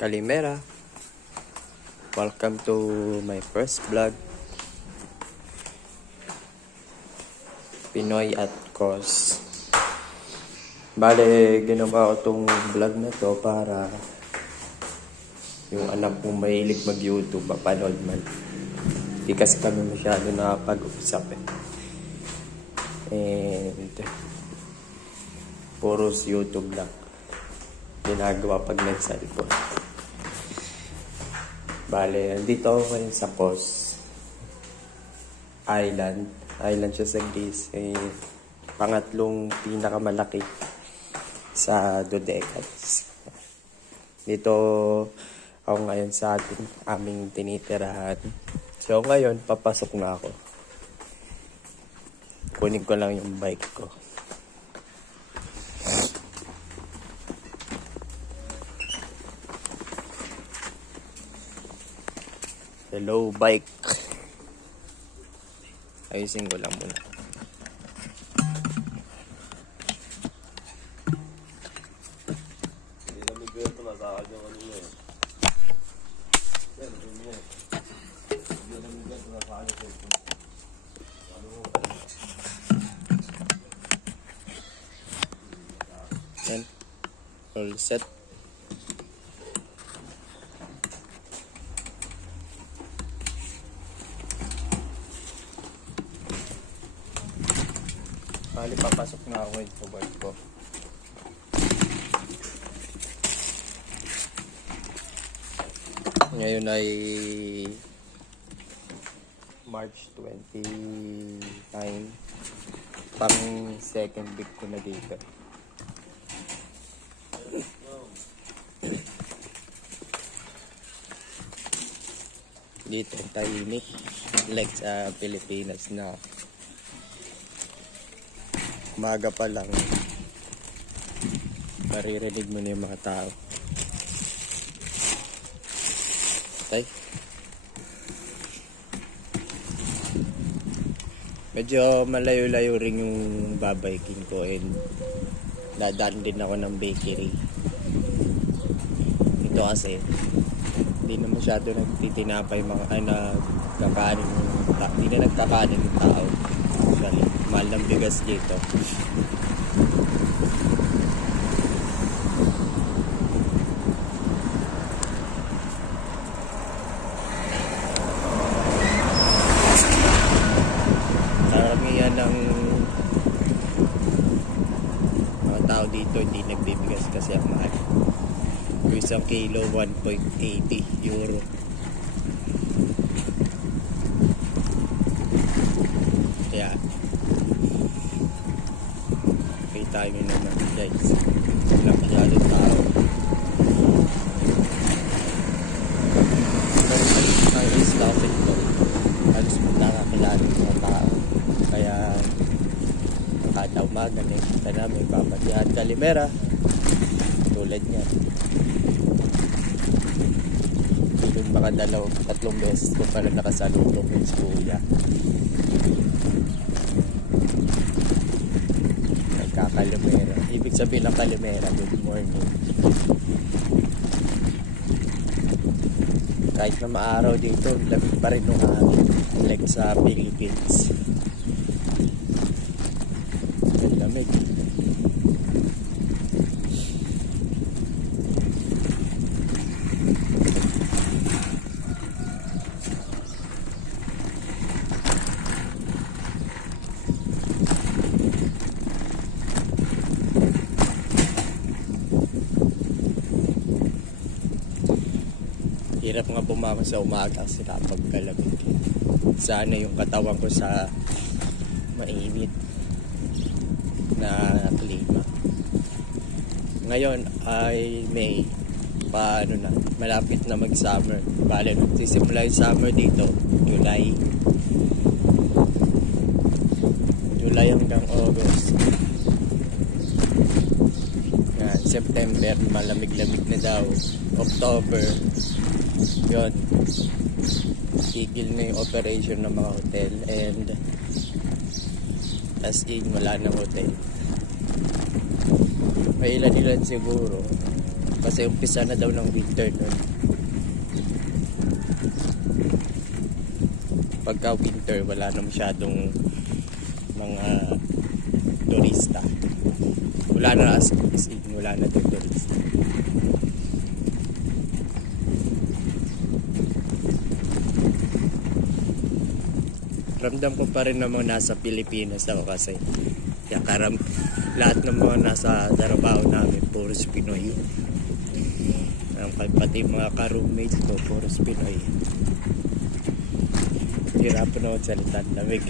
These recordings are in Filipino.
Kalimera. Welcome to my first vlog. Pinoy at Cos. Bale, ginawa ko tong vlog na to para yung anak kong mahilig mag-YouTube, mapanood man. Hindi kasi kami masyado nakapag-usap And puros YouTube lang ginagawa pag nag-cellphone. Bale, dito ako ngayon sa Cos Island. Island siya sa Greece. Pangatlong pinakamalaki sa Dodecats. Dito ako ngayon sa aming tinitirahan. So ngayon, papasok na ako. Kunin ko lang yung bike ko. Hello, bike. Ayusin ko lang muna. Hindi kami ganito na sa akin yung kanina eh. Hindi kami ganito na sa akin yung Yan. All set. Bali, papasok na ako sa bike ko. Ngayon ay March 29. Pang second week ko na dito. Dito, tahimik. Like sa Pilipinas na umaga pa lang maririnig mo na yung mga tao. Okay. Medyo malayo-layo rin yung babiking ko and dadaan din ako ng bakery. Ito kasi hindi na masyado nagtitinapay mga nagkakanin, hindi na nagkakanin yung tao. Actually, mahal ng bigas dito. Karamihan ng mga tao dito hindi nagbibigas kasi ang mahal. Isang kilo, 1.80 euro. Yeah. Kita nyo naman guys. Wala masyadong tao. Ang islamit ko, halos mo nakakilala ng mga tao. Kaya kada umaga na kita namin babatihan Kalimera. Tulad niya. Yung mga tatlong beses ko pala nakasalubong yung kuya. Nagkakalimera. Ibig sabihin ng Kalimera, good morning. Kahit na maaraw dito, lamig pa rin nung hangin. Like sa Philippines. Lamig. Hirap nga bumangon sa umaga kasi kapagkalamig. Sana yung katawan ko sa mainit na klima. Ngayon ay May. Paano na? Malapit na mag-summer. Bale, nagsisimula yung summer dito. July hanggang August. Yan, September, malamig-lamig na daw. October, yun, tigil na yung operation ng mga hotel and as in wala ng hotel. May ilan-ilan siguro Kasi umpisa na daw ng winter nun. Pagka winter, wala na masyadong mga turista. Wala na wala na daw turista. Ramdam ko pa rin naman nasa Pilipinas ako kasi lahat ng mga nasa trabaho namin puros Pinoy. Pati mga ka-roommates ko puros Pinoy. Hirapan ako salita, lamig.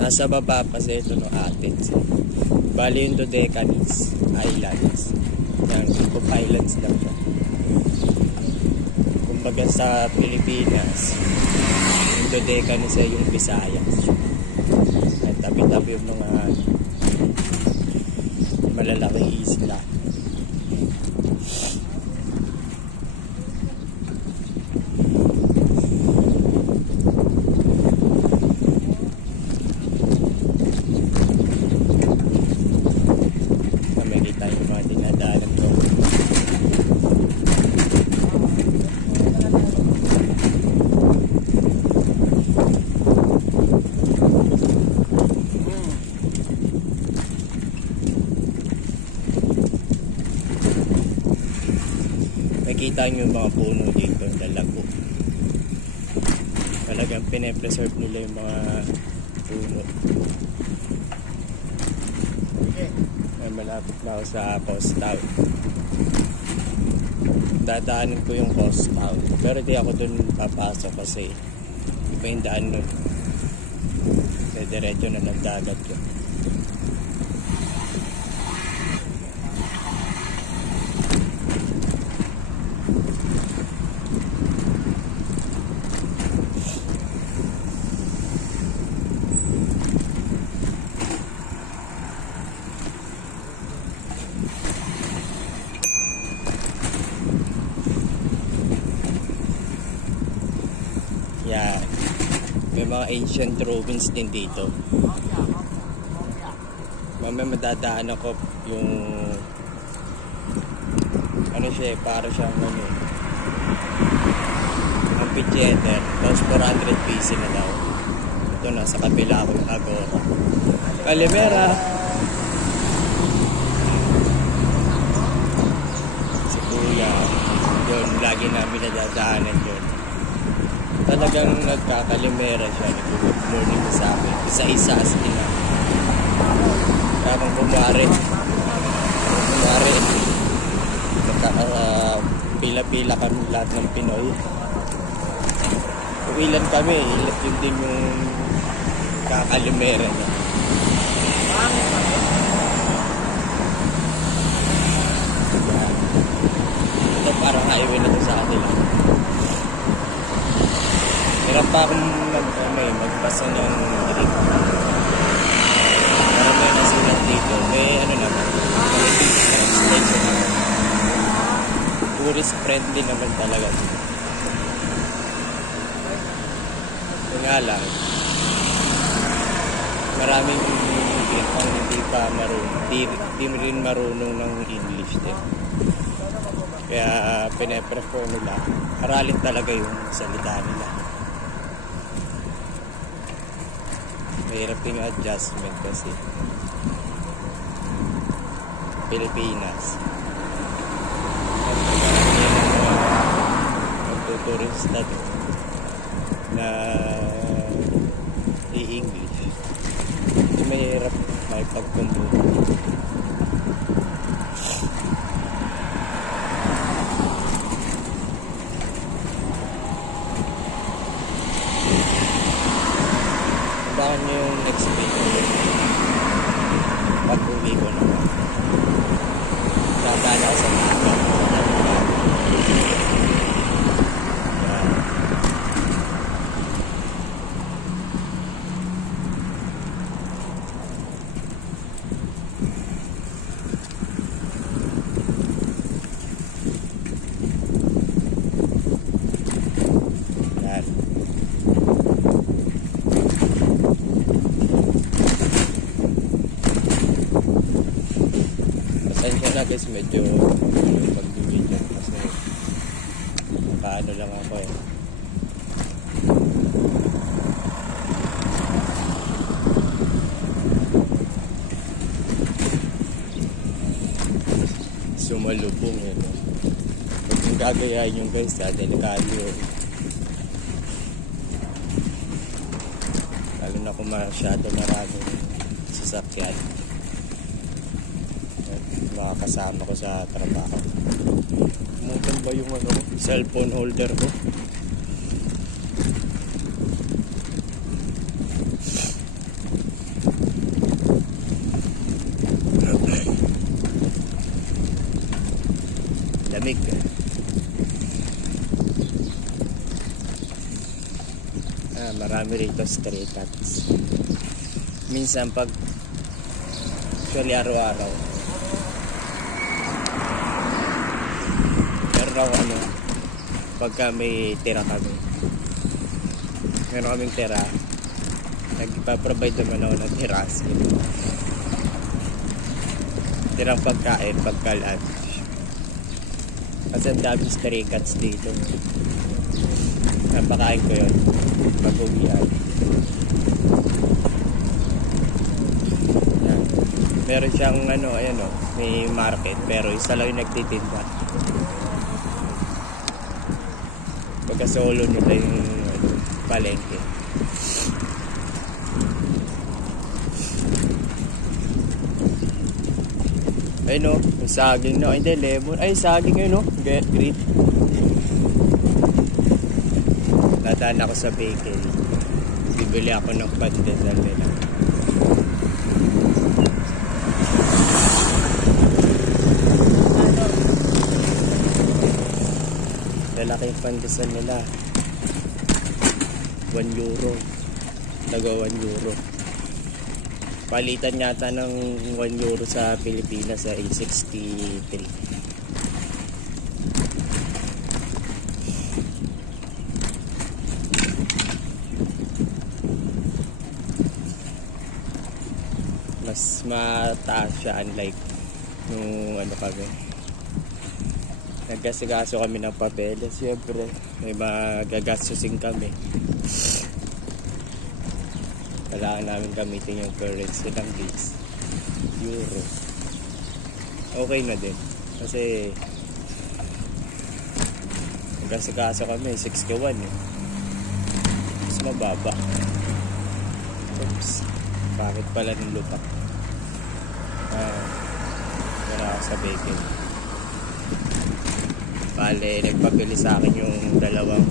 Nasa baba pa sa ito no Athens. Bali yung Dodecanese Islands. Yan, group of islands lang siya. Kumbaga sa Pilipinas, yung Dodecanese ay yung Visayas. At tabi-tabi yung mga malalaking isla. Makikita nyo yung mga puno dito, dalago. Talagang pine-preserve nila yung mga puno. Ay, malapit na ako sa Coast Town. Dadaanin ko yung Coast Town. Pero di ako dun papasok kasi iba yung daan nun. Diretso na ng dagat yun. Yan. May mga ancient ruins din dito. Mamaya madadaan ako yung ano siya, para siyang amphitheater. Tapos 400 PC na daw. Ito nasa kabila akong Agora. Calimera! Si Kuya. Yun, lagi namin nadadaanan yun. Talagang nagkakalimera siya, nag-good morning sa akin. Isa-isa as in na. Kaya kung kumari, pila-pila kami lahat ng Pinoy. Uwilan kami, ilat yun din yung kakalimera niya. Ito parang highway na ito sa kanila. Hirap pa akong magbasa ng drink. Marami na silang dito. May ano naman, station naman. Tourist friendly naman talaga. Kung nga lang, maraming ang hindi pa marunong, di rin marunong ng English din. Kaya pine-prefer nila, aralin talaga yung salita nila. Mahirap yung adjustment kasi Pilipinas. Magtuturista doon na i-English. Mahirap makipagpunta. Baka nyo yung next video pag-uwi ko naman. Dadaan ako sa mga Pasensya na guys, medyo pag-video kasi paano lang ako eh. Sumalubong eh. Huwag yung gagayahin yung guys ha, delikado yun. Lalo na kung masyado maraming sasakyan. Makakasama ko sa trabaho. Mutan ba yung ano, cellphone holder ko? Lamig. Marami rito stray cats. Minsan pag actually araw-araw meron ako ano, pagka may tira kami, meron kaming tira, nagpa-provide naman ako ng tiras, tirang pagkain pagka lunch kasi ang daming stray cats dito. Napakain ko yun pag uwian. Meron siyang ano, ayan o, may market pero isa lang yung nagtitinda. Pagka-solo nila yung ano, palengke. Ayun o, yung saging no, hindi lemon, ay saging yun o, green. Nadaan ako sa bakery, bibili ako ng pandesal nila. Lalaki yung pandesal nila, 1 euro, taga 1 euro. Palitan yata ng 1 euro sa Pilipinas ay 63. Mas mataas siya unlike nung ano kami. Nagkasigaso kami ng papeles, siyempre may magagastusin kami. Kailangan namin gamitin yung currency ng base, euro. Okay na din kasi nagkasigaso kami 61 eh. Mas mababa. Oops, bakit pala ng lupa? Wala ako sa bacon. Bale, nagpabili sa akin yung dalawang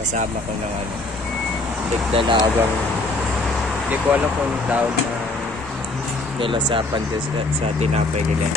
kasama ko ng ano, tigdalawang, hindi ko alam kung tawag na nila sa pandesal sa tinapay nila.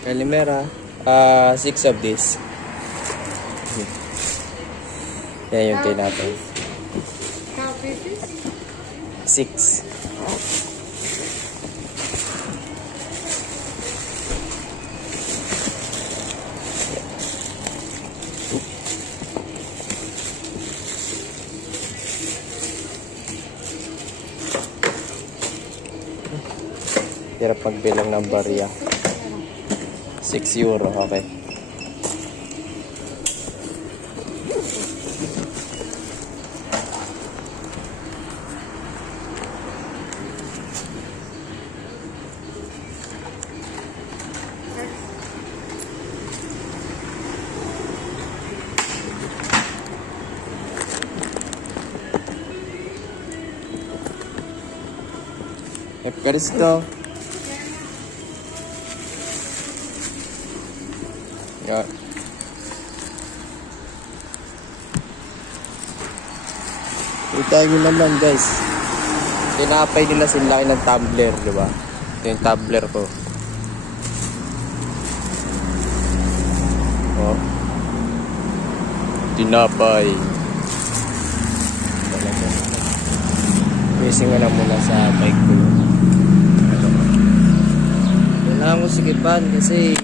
Kalimera, 6 of this. Yan yung tinapay. 6. Hirap magbilang ng barya. 6 euro, okay. Efkaristo. Yan. Kita nyo naman guys, tinapay nila sila ng tumbler, di ba? Ito yung tumbler ko. Oh, tinapay. Missing na muna sa bike ko. Kailangan ko sigipan kasi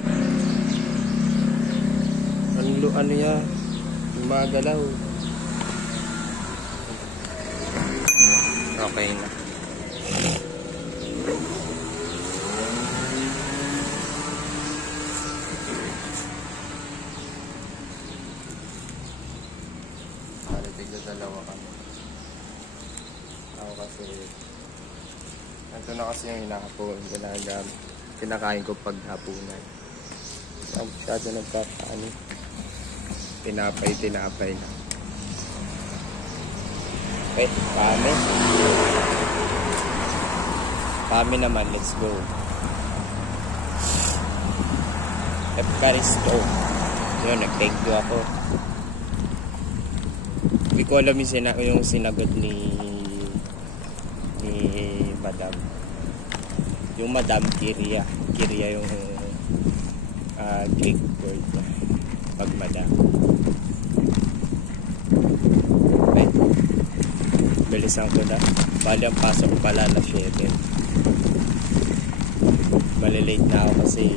ano yan, yung mga galaw. Okay na. Paritig na dalawa kami. Ako kasi ito na kasi yung hinahapon. Kinakain ko paghapunan. Ang masyado nagkakaano. Tinapay na. Okay, Pami naman, let's go. Efkaristo. Yun, nag-thank you ako. Hindi ko alam yung sinagot ni Madam. Yung Madam Kiria. Kiria yung Greek word na. Pag Madam. Okay. Bilisan ko na. Bali ang pasok pala na 7. Malilate na ako kasi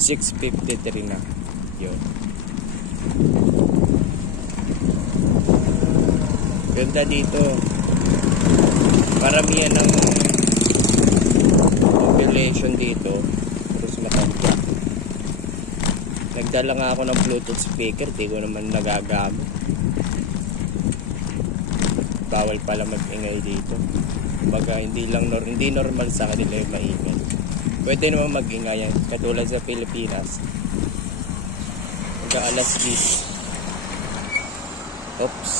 6:53 na. Yun. Ganda dito. Paramihan ng population dito. Tapos matanda. Nagdala nga ako ng Bluetooth speaker. Di ko naman nagagamit. Bawal pala mag-ingay dito. Baga hindi normal sa kanila yung maingay. Pwede naman mag-ingay yan. Katulad sa Pilipinas. Hanggang alas 10. Oops.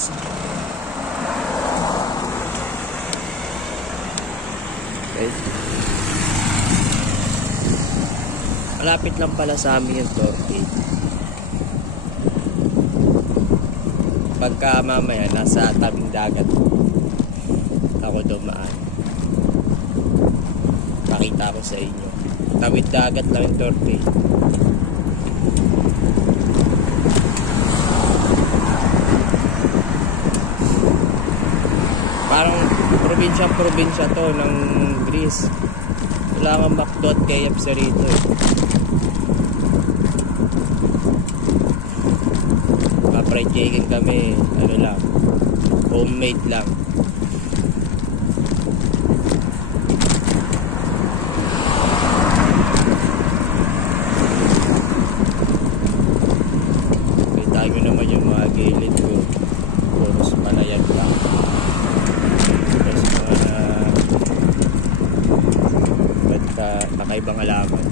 Okay. Malapit lang pala sa amin yung Torquay. Pagka mamaya nasa tabing dagat ako dumaan, pakita ko sa inyo. Tawid dagat lang yung Torquay. Parang probinsya to ng Greece. Wala kang McDo at KFC rito eh. Fried chicken kami, ano lang, homemade lang. Kita nyo naman yung mga gilid ko, puros panayag lang. Tapos mga nakaibang alaman.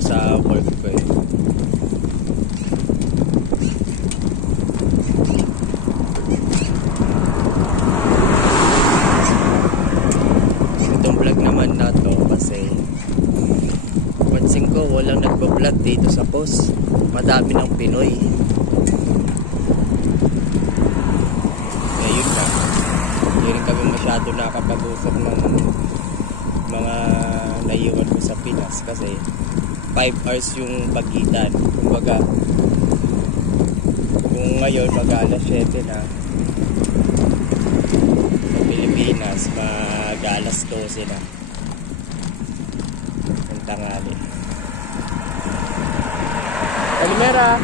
Sa work ko eh. Itong vlog naman na to kasi pansin ko walang nagbablog dito sa post. Madami ng Pinoy. Ngayon na hindi rin kami masyado nakapag-usap ng mga naiwan ko sa Pinas kasi 5 hours yung pagitan. Kumbaga, kung ngayon mag-alas 7 na sa Pilipinas, mag-alas 12 na ang tanghali. Kalimera!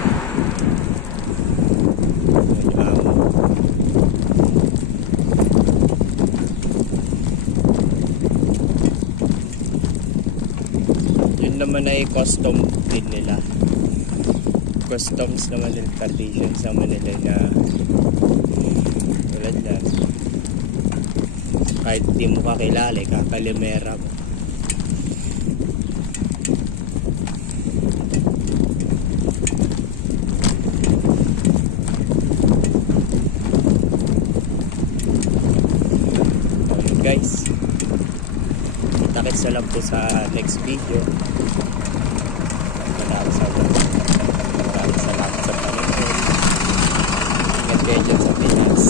Naman ay custom din nila. Customs naman nila, traditions naman nila na tulad yan. Kahit di mo kakilala, kakalimera mo. Okay guys, kita-kits na lang po sa next video. Maraming salamat sa panonood. Ingat kayo dyan sa Pinas.